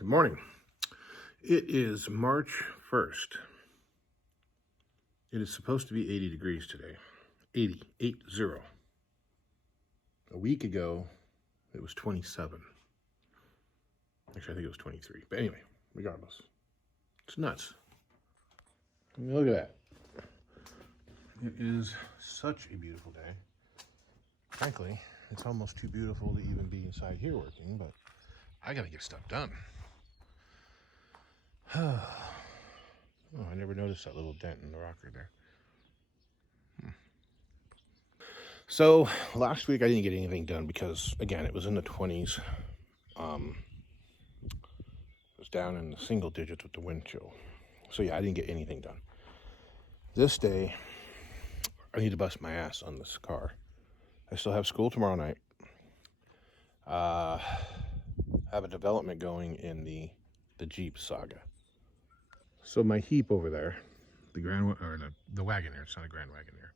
Good morning. It is March 1st. It is supposed to be 80 degrees today. 80. A week ago, it was 27. Actually, I think it was 23. But anyway, regardless, it's nuts. I mean, look at that. It is such a beautiful day. Frankly, it's almost too beautiful to even be inside here working, but I gotta get stuff done. Oh, I never noticed that little dent in the rocker there. So last week I didn't get anything done because, again, it was in the 20s. It was down in the single digits with the wind chill. So yeah, I didn't get anything done. This day, I need to bust my ass on this car. I still have school tomorrow night. Have a development going in the Jeep saga. So my heap over there, the Wagoneer, it's not a Grand Wagoneer.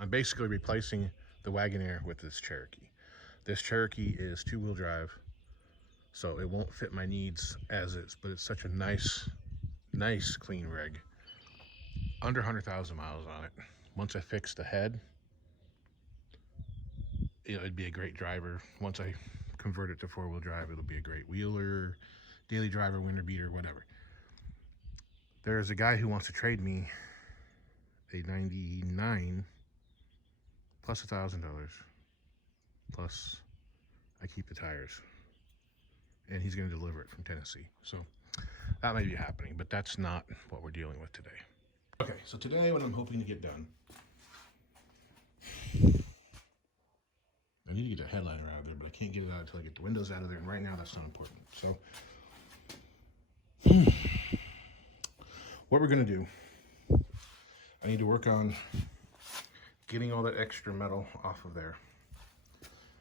I'm basically replacing the Wagoneer with this Cherokee. This Cherokee is 2-wheel drive, so it won't fit my needs as is, but it's such a nice clean rig. Under 100,000 miles on it. Once I fix the head, it'd be a great driver. Once I convert it to 4-wheel drive, it'll be a great wheeler, daily driver, winter beater, whatever. There's a guy who wants to trade me a 99 plus $1,000 plus I keep the tires, and he's going to deliver it from Tennessee. So that may be happening, but that's not what we're dealing with today. Okay, so today what I'm hoping to get done, I need to get the headliner out of there, but I can't get it out until I get the windows out of there, and right now that's not important. So what we're going to do, I need to work on getting all that extra metal off of there.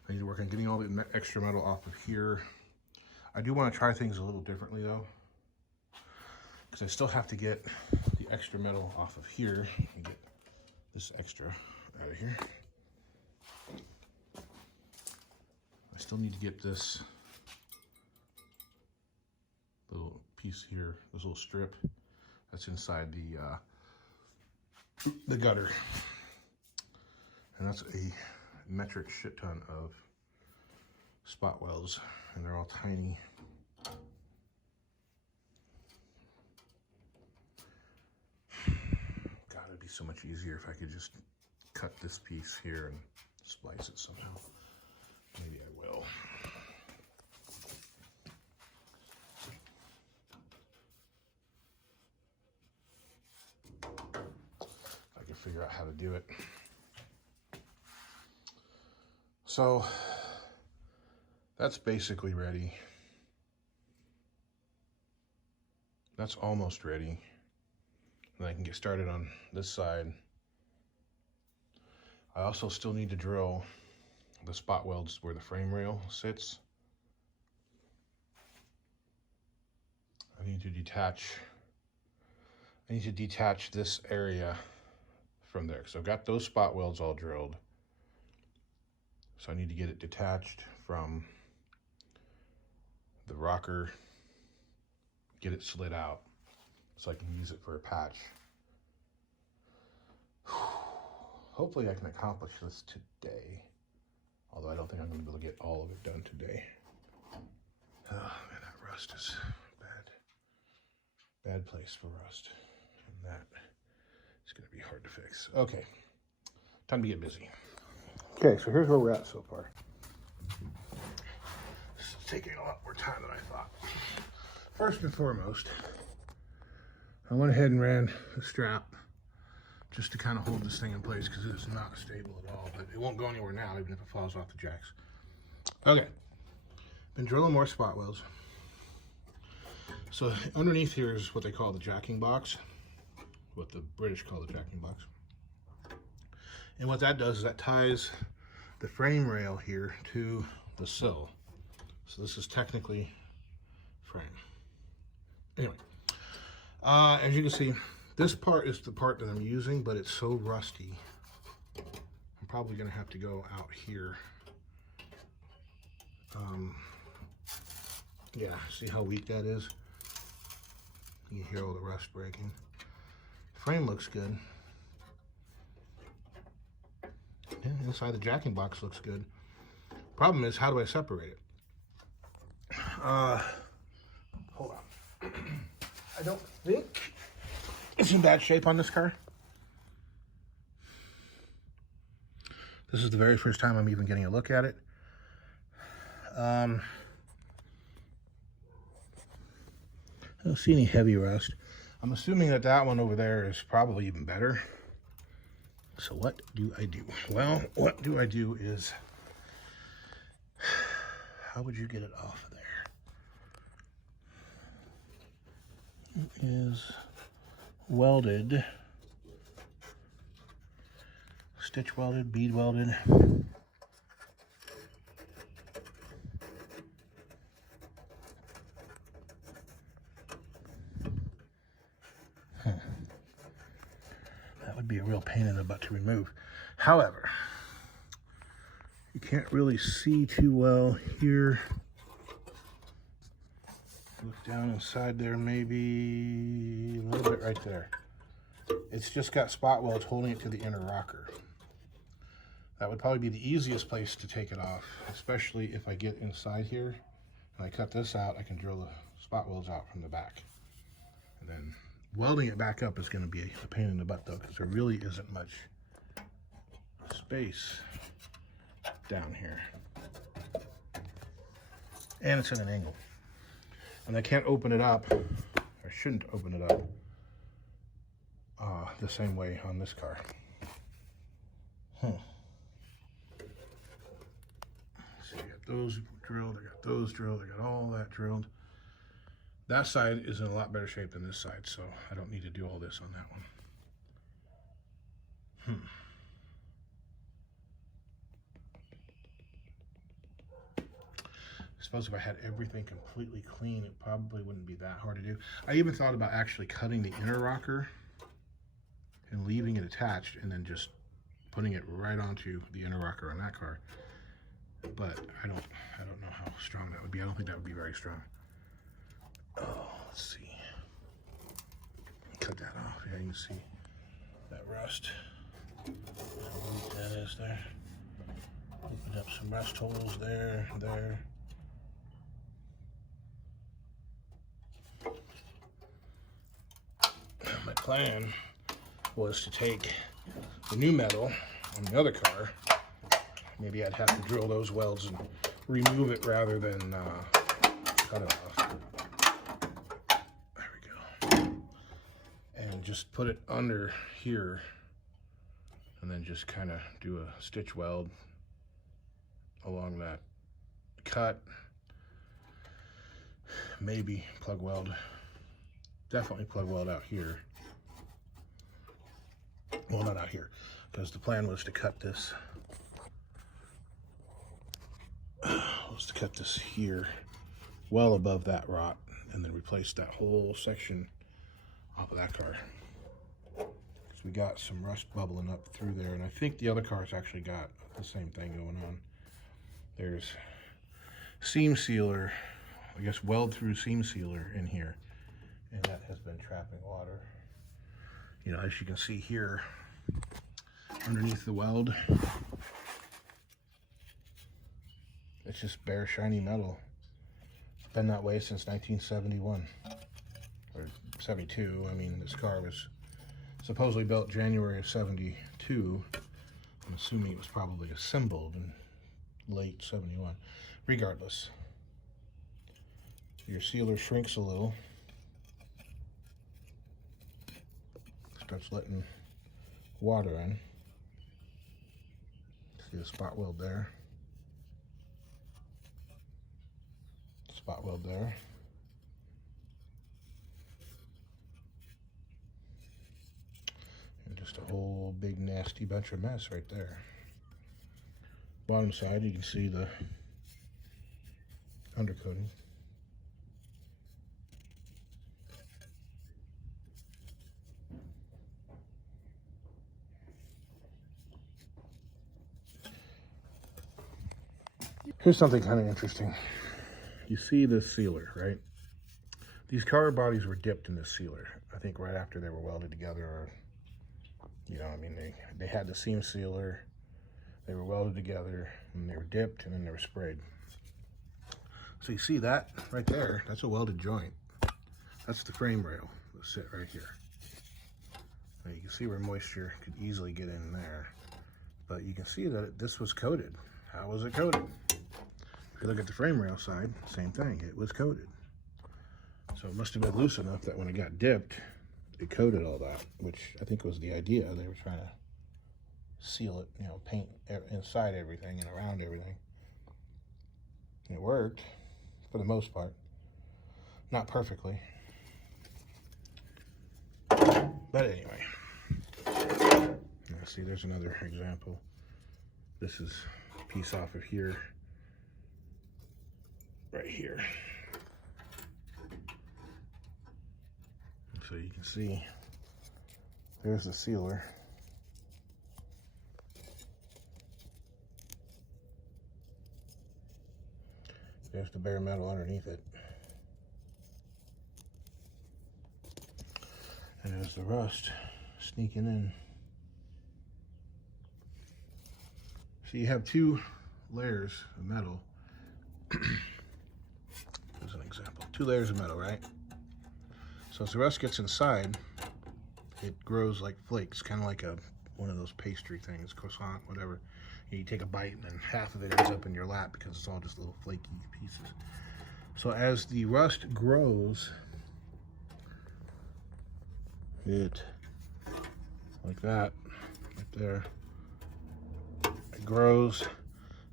I need to work on getting all the extra metal off of here. I do want to try things a little differently though, because I still have to get the extra metal off of here and get this extra out of here. I still need to get this little piece here, this little strip that's inside the gutter. And that's a metric shit ton of spot welds, and they're all tiny. God, it'd be so much easier if I could just cut this piece here and splice it somehow. Maybe I will. I can figure out how to do it. So that's basically ready. That's almost ready. And I can get started on this side. I also still need to drill the spot welds where the frame rail sits. I need to detach this area from there. So I've got those spot welds all drilled. So I need to get it detached from the rocker, get it slid out so I can use it for a patch. Hopefully I can accomplish this today, although I don't think I'm going to be able to get all of it done today. Oh man, that rust is bad place for rust, and that is going to be hard to fix. Okay, time to get busy. Okay, so here's where we're at so far. This is taking a lot more time than I thought. First and foremost, I went ahead and ran a strap just to kind of hold this thing in place because it is not stable at all, but it won't go anywhere now even if it falls off the jacks. Okay, been drilling more spot welds. So underneath here is what they call the jacking box, what the British call the jacking box. And what that does is that ties the frame rail here to the sill. So this is technically frame. Anyway, as you can see, this part is the part that I'm using, but it's so rusty. I'm probably gonna have to go out here Yeah, see how weak that is? You can hear all the rust breaking. Frame looks good. Yeah, inside the jacking box looks good. Problem is, how do I separate it? Hold on. I don't think it's in bad shape on this car. This is the very first time I'm even getting a look at it. I don't see any heavy rust. I'm assuming that that one over there is probably even better. So what do I do? Well, what do I do is, how would you get it off of there? It is welded, stitch welded, bead welded. That would be a real pain in the butt to remove. However, you can't really see too well here. Look down inside there, maybe a little bit right there. It's just got spot welds holding it to the inner rocker. That would probably be the easiest place to take it off, especially if I get inside here and I cut this out. I can drill the spot welds out from the back. And then welding it back up is going to be a pain in the butt though, because there really isn't much space down here. And it's at an angle. And I can't open it up, or shouldn't open it up the same way on this car. So I got those drilled, I got those drilled, I got all that drilled. That side is in a lot better shape than this side, so I don't need to do all this on that one. I suppose if I had everything completely clean, it probably wouldn't be that hard to do. I even thought about actually cutting the inner rocker and leaving it attached and then just putting it right onto the inner rocker on that car. But I don't know how strong that would be. I don't think that would be very strong. Oh, let's see. Cut that off. Yeah, you can see that rust. How weak that is there. Opened up some rust holes there, there. My plan was to take the new metal on the other car. Maybe I'd have to drill those welds and remove it rather than cut it off. There we go. And just put it under here and then just kind of do a stitch weld along that cut. Maybe plug weld. Definitely plug weld out here. Well, not out here, because the plan was to cut this. Here, well above that rot, and then replace that whole section off of that car. Because we got some rust bubbling up through there, and I think the other car's actually got the same thing going on. There's seam sealer, I guess weld through seam sealer in here, and that has been trapping water. You know, as you can see here, underneath the weld, it's just bare, shiny metal. It's been that way since 1971, or 72. I mean, this car was supposedly built January of 72. I'm assuming it was probably assembled in late 71. Regardless, your sealer shrinks a little. Starts letting water in. See the spot weld there. Spot weld there. And just a whole big nasty bunch of mess right there. Bottom side, you can see the undercoating. Here's something kind of interesting. you see this sealer, right? These car bodies were dipped in this sealer, I think right after they were welded together, or, you know, I mean, they had the seam sealer, they were welded together, and they were dipped, and then they were sprayed. So you see that right there, that's a welded joint. That's the frame rail that sit right here. Now you can see where moisture could easily get in there, but you can see that this was coated. How was it coated? If you look at the frame rail side, same thing, it was coated. So it must have been loose enough that when it got dipped, it coated all that, which I think was the idea. They were trying to seal it, you know, paint inside everything and around everything. It worked for the most part. Not perfectly. But anyway. Now see, there's another example. This is a piece off of here. Right here. So you can see there's the sealer. There's the bare metal underneath it. And there's the rust sneaking in. So you have two layers of metal. Here's an example. 2 layers of metal, right? So as the rust gets inside, it grows like flakes, kind of like one of those pastry things, croissant, whatever. And you take a bite and then half of it ends up in your lap because it's all just little flaky pieces. So as the rust grows, it, like that, right there, it grows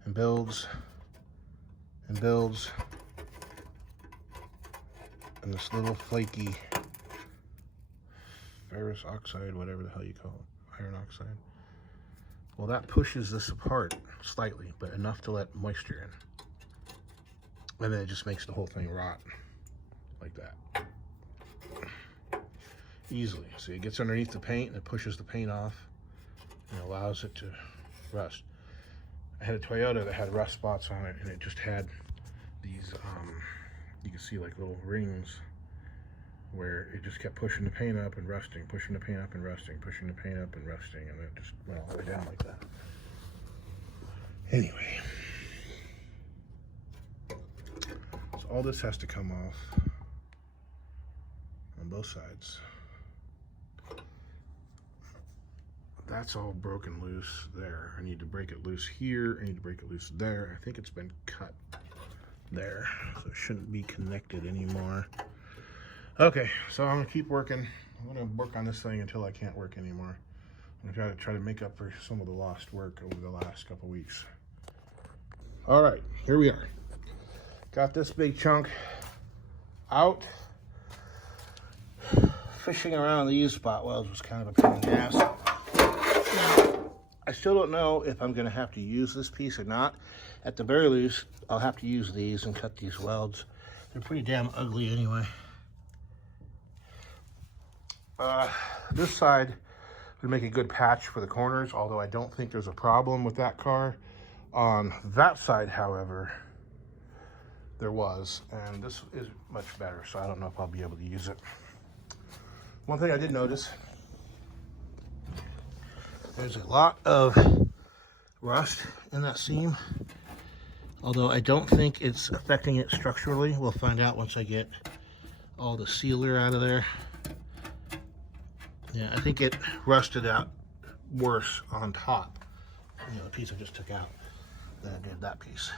and builds and builds. And this little flaky ferrous oxide, whatever the hell you call it, iron oxide. Well, that pushes this apart slightly, but enough to let moisture in. And then it just makes the whole thing rot like that. Easily. See, it gets underneath the paint and it pushes the paint off and allows it to rust. I had a Toyota that had rust spots on it, and it just had these, you can see like little rings where it just kept pushing the paint up and rusting, pushing the paint up and rusting, pushing the paint up and rusting, and it just went all the way down like that. Anyway, so all this has to come off on both sides. That's all broken loose there. I need to break it loose here. I need to break it loose there. I think it's been cut there, so it shouldn't be connected anymore. Okay, so I'm gonna keep working. I'm gonna work on this thing until I can't work anymore. I'm gonna try to make up for some of the lost work over the last couple weeks. All right, here we are. Got this big chunk out. Fishing around these spot welds was kind of a pain in the ass. I still don't know if I'm gonna have to use this piece or not. At the very least, I'll have to use these and cut these welds. They're pretty damn ugly anyway. This side would make a good patch for the corners, although I don't think there's a problem with that car. On that side, however, there was, and this is much better, so I don't know if I'll be able to use it. One thing I did notice, there's a lot of rust in that seam, although I don't think it's affecting it structurally. We'll find out once I get all the sealer out of there. Yeah, I think it rusted out worse on top, you know, the piece I just took out, than it did that piece.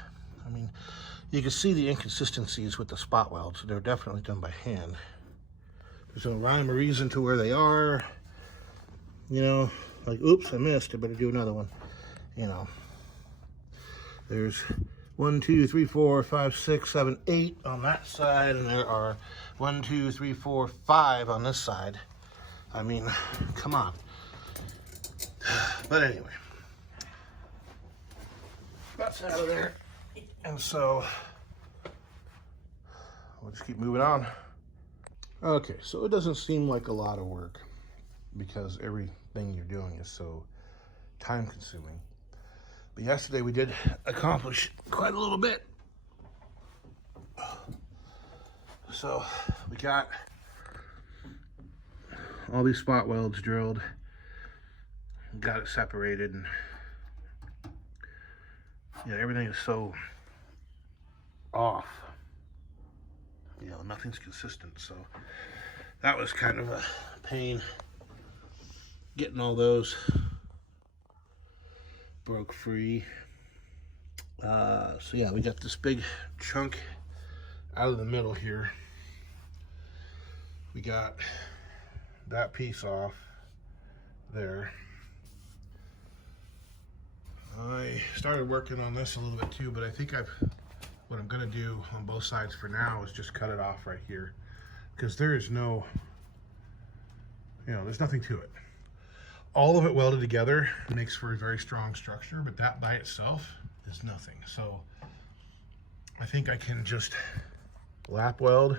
I mean, you can see the inconsistencies with the spot welds. They're definitely done by hand. There's no rhyme or reason to where they are. You know, like, oops, I missed. I better do another one. You know, there's 1, 2, 3, 4, 5, 6, 7, 8 on that side, and there are 1, 2, 3, 4, 5 on this side. I mean, come on. But anyway, that's out of there. And so we'll just keep moving on. Okay, so it doesn't seem like a lot of work because everything you're doing is so time consuming. But yesterday we did accomplish quite a little bit. so we got all these spot welds drilled, got it separated, and yeah, everything is so off. You know, nothing's consistent, so that was kind of a pain getting all those broke free. So yeah, we got this big chunk out of the middle here. We got that piece off there. I started working on this a little bit too, but I think what I'm gonna do on both sides for now is just cut it off right here, because there is no, there's nothing to it. All of it welded together makes for a very strong structure, but that by itself is nothing. So I think I can just lap weld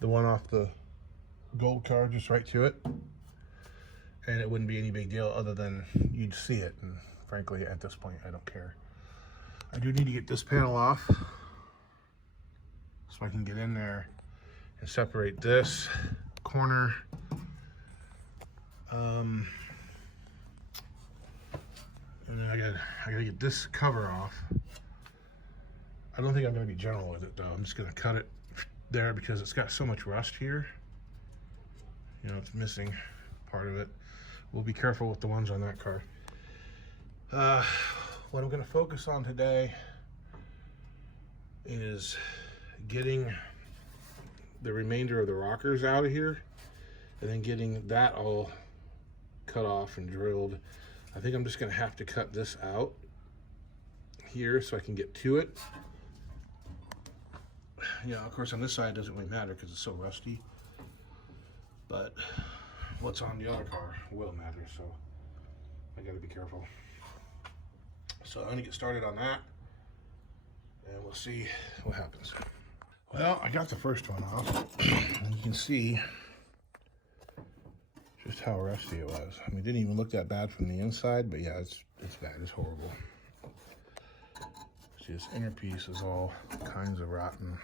the one off the gold card just right to it, and it wouldn't be any big deal other than you'd see it, and frankly at this point I don't care. I do need to get this panel off so I can get in there and separate this corner. And then I gotta get this cover off. I don't think I'm gonna be gentle with it though. I'm just gonna cut it there because it's got so much rust here. It's missing part of it. We'll be careful with the ones on that car. What I'm gonna focus on today is getting the remainder of the rockers out of here, and then getting that all cut off and drilled. I think I'm just gonna have to cut this out here so I can get to it. Of course on this side it doesn't really matter because it's so rusty, but what's on the other car will matter, so I gotta be careful. So I'm gonna get started on that and we'll see what happens. Well, I got the first one off and you can see just how rusty it was. I mean, it didn't even look that bad from the inside, but yeah, it's bad, it's horrible. See, this inner piece is all kinds of rotten.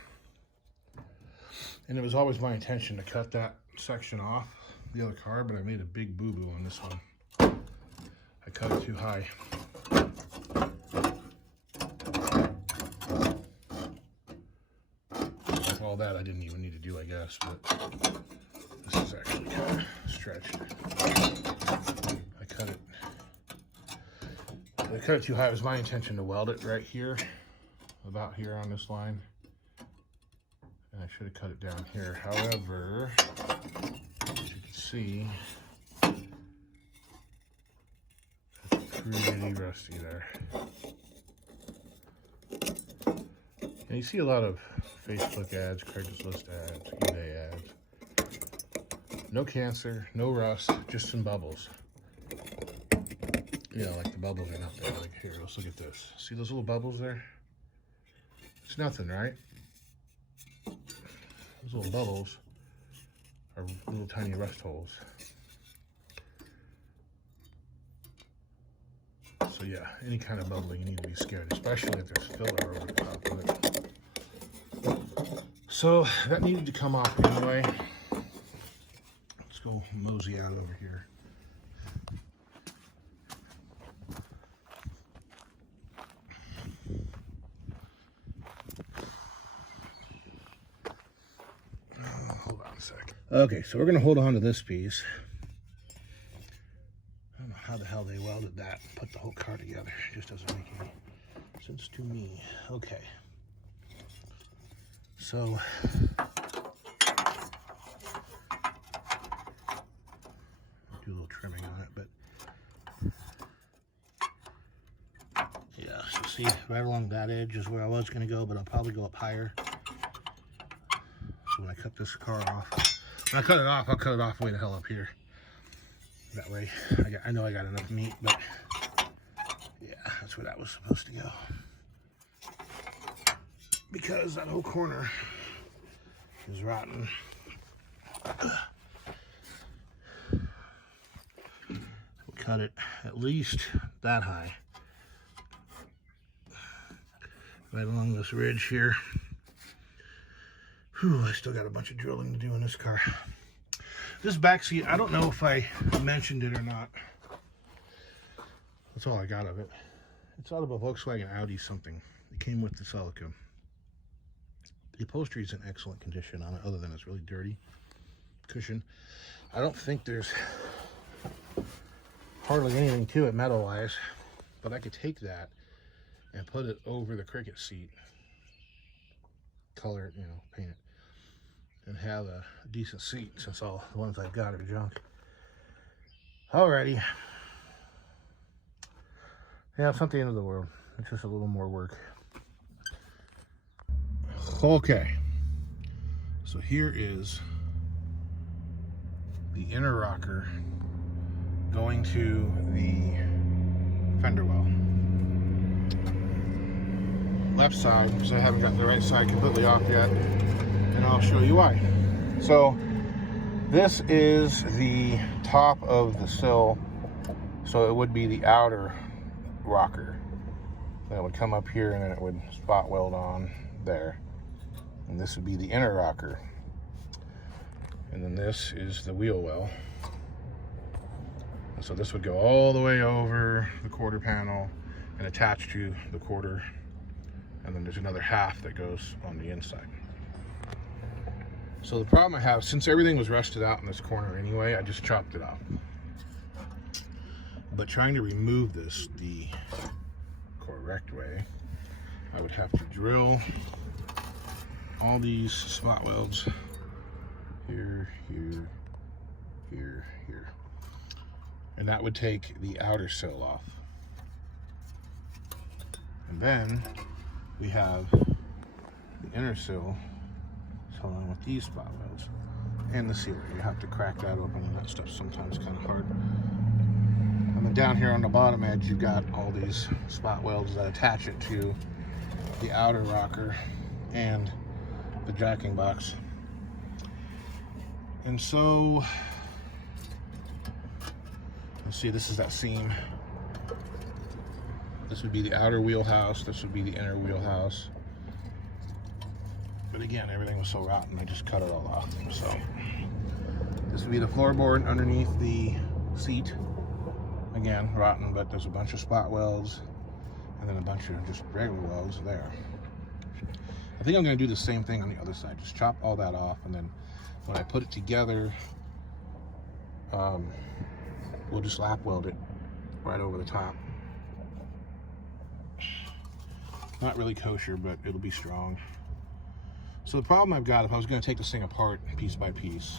And it was always my intention to cut that section off the other car, but I made a big boo-boo on this one. I cut it too high. With all that, I didn't even need to do, I guess, but this is actually kind of stretched. I cut it too high. It was my intention to weld it right here, about here on this line. And I should have cut it down here. However, as you can see, it's pretty rusty there. And you see a lot of Facebook ads, Craigslist ads, eBay ads. No cancer, no rust, just some bubbles. Like the bubbles are nothing. Like here, let's look at this. See those little bubbles there? It's nothing, right? Those little bubbles are little tiny rust holes. So yeah, any kind of bubbling, you need to be scared, especially if there's filler over the top of it. So that needed to come off anyway. Let's go mosey out over here. Hold on a sec. Okay, so we're gonna hold on to this piece. I don't know how the hell they welded that and put the whole car together. It just doesn't make any sense to me. Okay. So do a little trimming on it, but yeah, so see right along that edge is where I was going to go, but I'll probably go up higher. So when I cut this car off, when I cut it off, I'll cut it off way the hell up here. That way I know I got enough meat, but yeah, that's where that was supposed to go. Because that whole corner is rotten. We'll cut it at least that high. Right along this ridge here. Whew, I still got a bunch of drilling to do in this car. This back seat, I don't know if I mentioned it or not. That's all I got of it. It's out of a Volkswagen Audi something. It came with the Celica. The upholstery is in excellent condition on it, other than it's really dirty. Cushion. I don't think there's hardly anything to it metal-wise, but I could take that and put it over the Cricket seat, color it, you know, paint it, and have a decent seat, since all the ones I've got are junk. Alrighty. Yeah, it's not the end of the world. It's just a little more work. Okay. So here is the inner rocker going to the fender well. Left side, because I haven't got the right side completely off yet, and I'll show you why. So this is the top of the sill, so it would be the outer rocker. Then it would come up here and then it would spot weld on there. And this would be the inner rocker. And then this is the wheel well. And so this would go all the way over the quarter panel and attach to the quarter. And then there's another half that goes on the inside. So the problem I have, since everything was rusted out in this corner anyway, I just chopped it off. But trying to remove this the correct way, I would have to drill all these spot welds here, here, here, here. And that would take the outer sill off. And then we have the inner sill sewn on with these spot welds and the sealer. You have to crack that open, and that stuff's sometimes kind of hard. And then down here on the bottom edge, you've got all these spot welds that attach it to the outer rocker and the jacking box. And so, let's see, this is that seam. This would be the outer wheelhouse, this would be the inner wheelhouse. But again, everything was so rotten, I just cut it all off. So this would be the floorboard underneath the seat. Again, rotten, but there's a bunch of spot welds and then a bunch of just regular welds there. I think I'm going to do the same thing on the other side. Just chop all that off, and then when I put it together, we'll just lap weld it right over the top. Not really kosher, but it'll be strong. So the problem I've got, if I was going to take this thing apart piece by piece,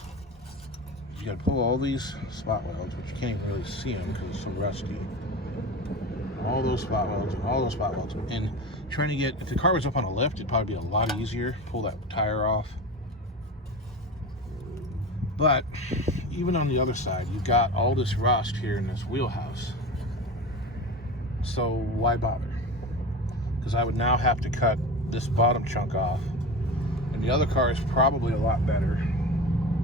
you got to pull all these spot welds, which you can't even really see them because it's so rusty. All those spot welds and all those spot welds. And trying to get, if the car was up on a lift, it'd probably be a lot easier. Pull that tire off. But even on the other side, you've got all this rust here in this wheelhouse. So why bother? Because I would now have to cut this bottom chunk off. And the other car is probably a lot better.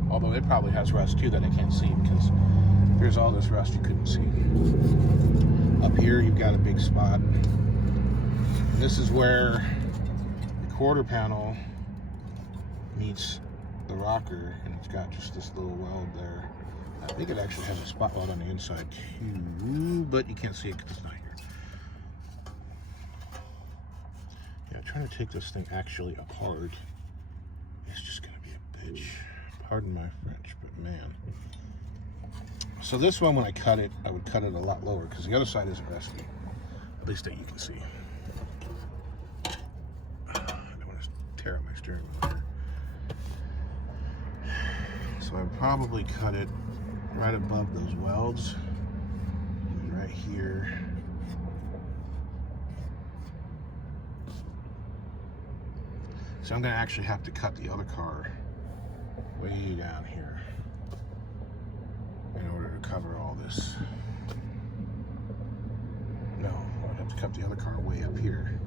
Although it probably has rust too that I can't see, because here's all this rust you couldn't see. Up here you've got a big spot. And this is where the quarter panel meets the rocker, and it's got just this little weld there. I think it actually has a spot weld on the inside too, but you can't see it because it's not here. Yeah, trying to take this thing actually apart is just gonna be a bitch. Pardon my French, but man. So this one, when I cut it, I would cut it a lot lower because the other side isn't rusty. At least that you can see. I don't want to tear up my steering wheel here. So I'd probably cut it right above those welds. And right here. So I'm going to actually have to cut the other car way down here in order to cover all this. No, I'd have to cut the other car way up here.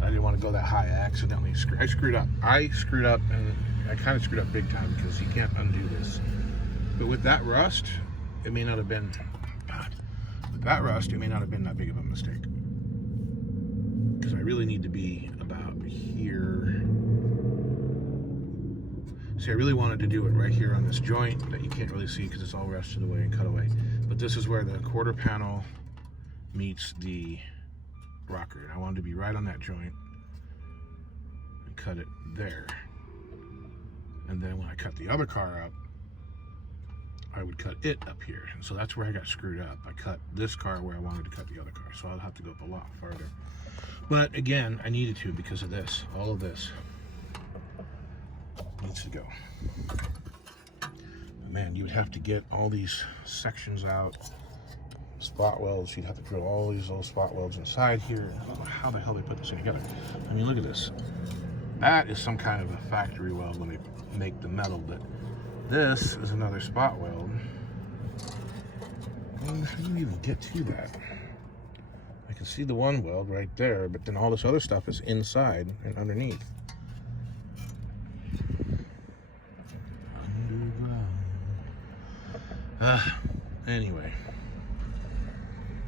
I didn't want to go that high. I accidentally screwed up. I screwed up, and I kind of screwed up big time because you can't undo this. But with that rust, it may not have been, with that rust, it may not have been that big of a mistake. Because I really need to be about here. See, I really wanted to do it right here on this joint that you can't really see because it's all rested away and cut away. But this is where the quarter panel meets the rocker. And I wanted to be right on that joint and cut it there. And then when I cut the other car up, I would cut it up here. And so that's where I got screwed up. I cut this car where I wanted to cut the other car. So I'll have to go up a lot farther. But again, I needed to because of this. All of this needs to go. Man, you would have to get all these sections out. Spot welds, you'd have to drill all these little spot welds inside here. I don't know how the hell they put this together. I mean, look at this. That is some kind of a factory weld when they make the metal, but this is another spot weld. And how do you even get to that? I can see the one weld right there, but then all this other stuff is inside and underneath. Anyway.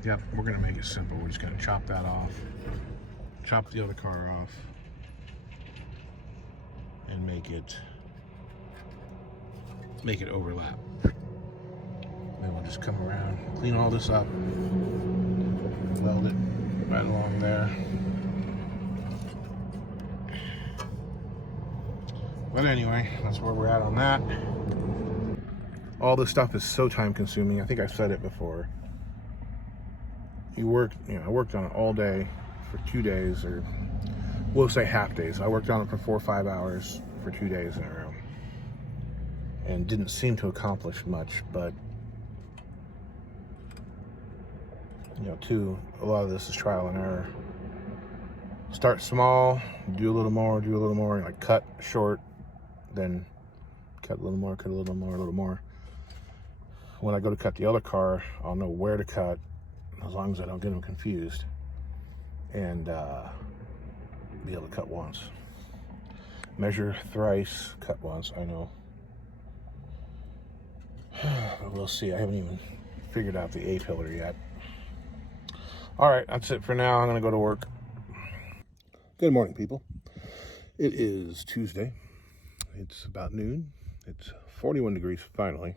Yep, we're gonna make it simple. We're just gonna chop that off, chop the other car off, and make it overlap. Then we'll just come around, clean all this up, weld it right along there. But anyway, that's where we're at on that. All this stuff is so time consuming. I think I've said it before. I worked on it all day for 2 days, or we'll say half days. I worked on it for 4 or 5 hours for 2 days in a row. And didn't seem to accomplish much, but a lot of this is trial and error. Start small, do a little more, like cut short, then cut a little more, cut a little more, a little more. When I go to cut the other car, I'll know where to cut, as long as I don't get them confused, and be able to cut once. Measure thrice, cut once, I know. But we'll see. I haven't even figured out the A-pillar yet. All right, that's it for now. I'm going to go to work. Good morning, people. It is Tuesday. It's about noon. It's 41 degrees finally.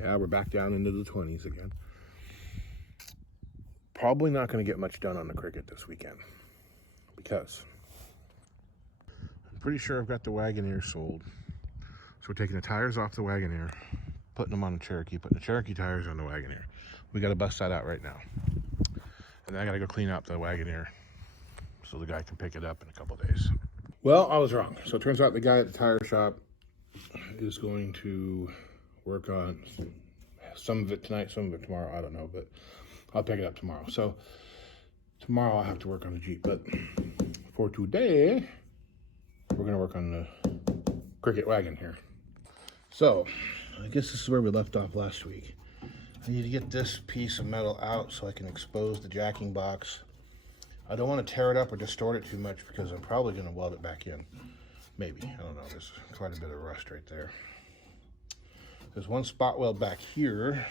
Yeah, we're back down into the 20s again. Probably not going to get much done on the Cricket this weekend because I'm pretty sure I've got the Wagoneer sold. So we're taking the tires off the Wagoneer, putting them on the Cherokee, putting the Cherokee tires on the Wagoneer. We got to bust that out right now. And then I got to go clean up the Wagoneer so the guy can pick it up in a couple days. Well, I was wrong. So it turns out the guy at the tire shop is going to work on some of it tonight, some of it tomorrow. I don't know, but I'll pick it up tomorrow. So tomorrow I'll have to work on the Jeep. But for today, we're going to work on the Cricket wagon here. So I guess this is where we left off last week. I need to get this piece of metal out so I can expose the jacking box. I don't want to tear it up or distort it too much because I'm probably going to weld it back in. Maybe. I don't know. There's quite a bit of rust right there. There's one spot weld back here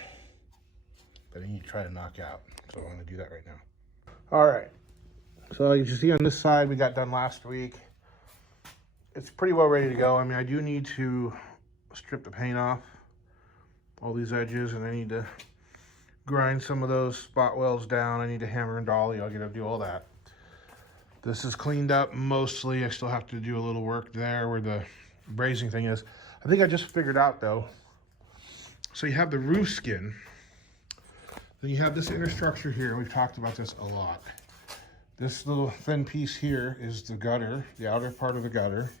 that I need to try to knock out. So I'm going to do that right now. All right. So as you see on this side, we got done last week. It's pretty well ready to go. I mean, I do need to strip the paint off all these edges, and I need to grind some of those spot welds down. I need to hammer and dolly. I'll get to do all that. This is cleaned up mostly. I still have to do a little work there where the brazing thing is. I think I just figured out though. So you have the roof skin. Then you have this inner structure here. We've talked about this a lot. This little thin piece here is the gutter, the outer part of the gutter.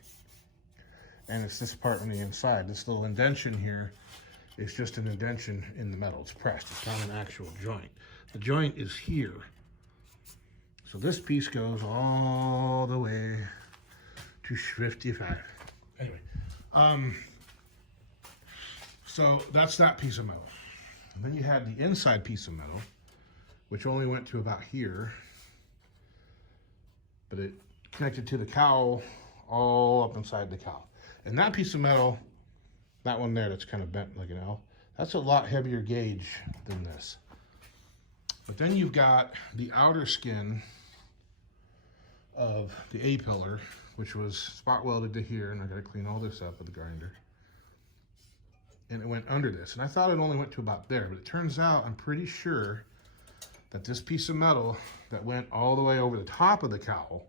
And it's this part on the inside. This little indention here is just an indention in the metal. It's pressed. It's not an actual joint. The joint is here. So this piece goes all the way to 55. Anyway, so that's that piece of metal. And then you had the inside piece of metal, which only went to about here, but it connected to the cowl all up inside the cowl. And that piece of metal, that one there that's kind of bent like an L, that's a lot heavier gauge than this. But then you've got the outer skin of the A-pillar, which was spot welded to here, and I gotta clean all this up with the grinder. and it went under this. And I thought it only went to about there, but it turns out, I'm pretty sure that this piece of metal that went all the way over the top of the cowl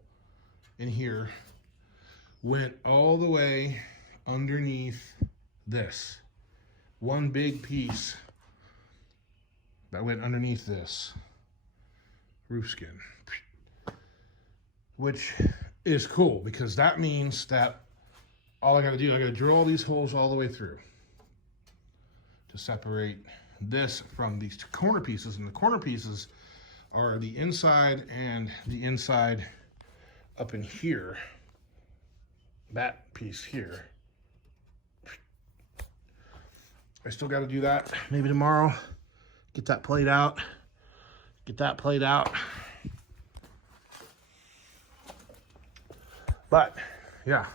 in here went all the way underneath this. One big piece that went underneath this roof skin, which is cool because that means that all I got to do, I got to drill all these holes all the way through to separate this from these corner pieces. And the corner pieces are the inside and the inside up in here, that piece here. I still got to do that maybe tomorrow, get that played out, but yeah,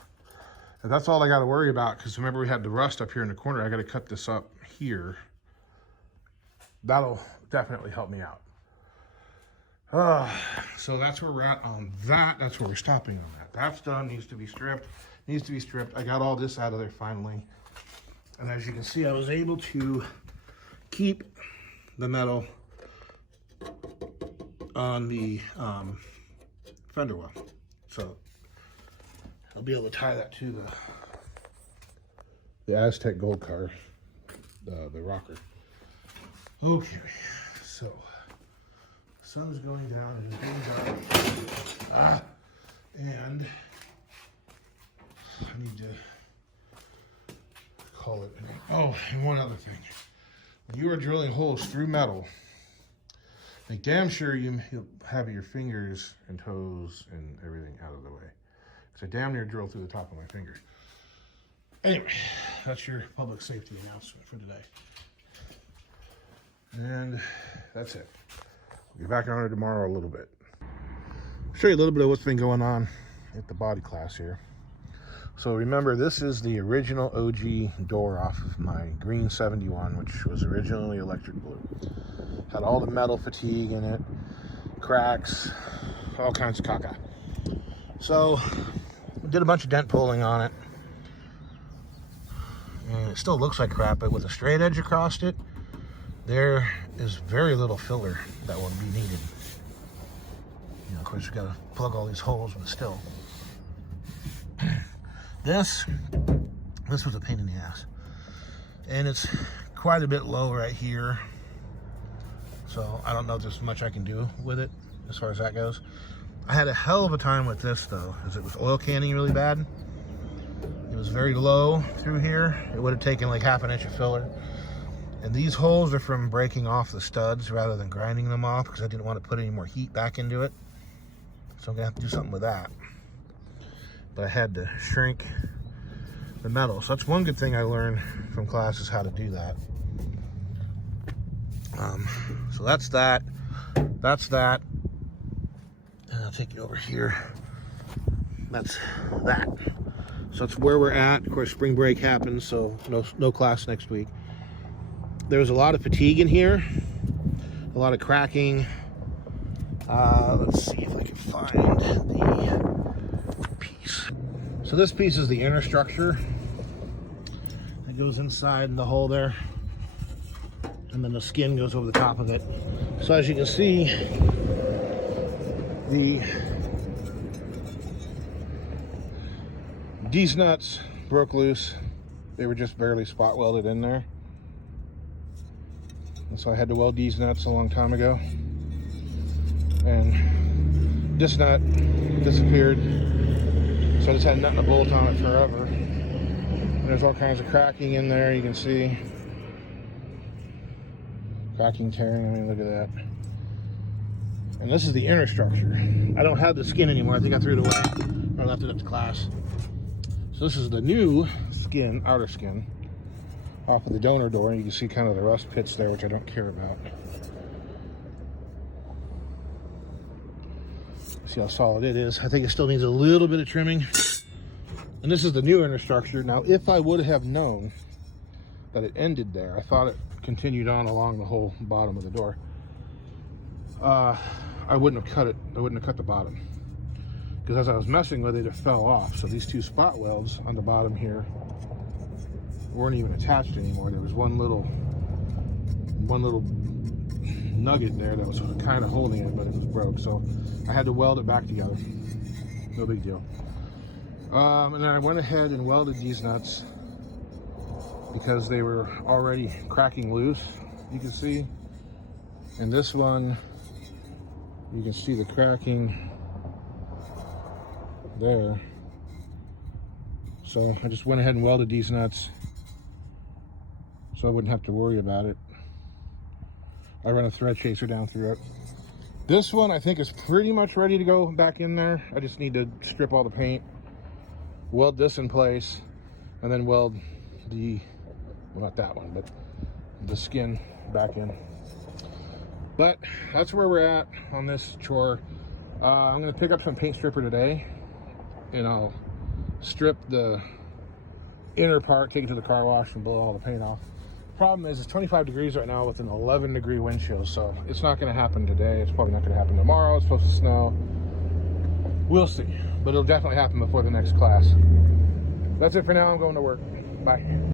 that's all I got to worry about, because remember we had the rust up here in the corner. I got to cut this up here. That'll definitely help me out. So that's where we're at on that. That's where we're stopping on that. That's done, needs to be stripped. I got all this out of there finally. And as you can see, I was able to keep the metal on the fender well. So I'll be able to tie that to the Aztec Gold car, the rocker. Okay, so the sun's going down and it's getting dark. And I need to call it. Oh, and one other thing. When you are drilling holes through metal, make damn sure you have your fingers and toes and everything out of the way. Because I damn near drilled through the top of my fingers. Anyway, that's your public safety announcement for today. And that's it. We'll be back on it tomorrow a little bit. I'll show you a little bit of what's been going on at the body class here. So remember, this is the original OG door off of my green 71, which was originally electric blue. Had all the metal fatigue in it, cracks, all kinds of caca. So we did a bunch of dent pulling on it. And it still looks like crap, but with a straight edge across it, there is very little filler that will be needed. You know, of course, you gotta plug all these holes, but still. This was a pain in the ass. And it's quite a bit low right here. So I don't know if there's much I can do with it as far as that goes. I had a hell of a time with this though, because it was oil canning really bad. It was very low through here. It would have taken like ½ inch of filler. And these holes are from breaking off the studs rather than grinding them off, because I didn't want to put any more heat back into it. So I'm gonna have to do something with that. But I had to shrink the metal. So that's one good thing I learned from class, is how to do that. So that's that. That's that. And I'll take you over here. That's that. So that's where we're at. Of course, spring break happens, so no class next week. There was a lot of fatigue in here, a lot of cracking. Let's see if I can find the piece. So this piece is the inner structure. It goes inside in the hole there, and then the skin goes over the top of it. So as you can see, these nuts broke loose. They were just barely spot welded in there. And so I had to weld these nuts a long time ago. And this nut disappeared. So I just had a nut and a bolt on it forever. And there's all kinds of cracking in there, you can see. Cracking, tearing, I mean, look at that. And this is the inner structure. I don't have the skin anymore. I think I threw it away. I left it up to class. So this is the new skin, outer skin, off of the donor door. You can see kind of the rust pits there, which I don't care about. See how solid it is. I think it still needs a little bit of trimming. And this is the new inner structure. Now, if I would have known that it ended there, I thought it continued on along the whole bottom of the door, I wouldn't have cut it. I wouldn't have cut the bottom. Because as I was messing with it, it fell off. So these two spot welds on the bottom here weren't even attached anymore. There was one little nugget there that was kind of holding it, but it was broke, so I had to weld it back together. No big deal. And then I went ahead and welded these nuts because they were already cracking loose, you can see. And this one, you can see the cracking there. So I just went ahead and welded these nuts so I wouldn't have to worry about it. I run a thread chaser down through it. This one I think is pretty much ready to go back in there. I just need to strip all the paint, weld this in place, and then weld the, well, not that one, but the skin back in. But that's where we're at on this chore. I'm gonna pick up some paint stripper today, and I'll strip the inner part, take it to the car wash, and blow all the paint off. Problem is, it's 25 degrees right now with an 11-degree wind chill, so it's not going to happen today. It's probably not going to happen tomorrow. It's supposed to snow. We'll see, but it'll definitely happen before the next class. That's it for now. I'm going to work. Bye.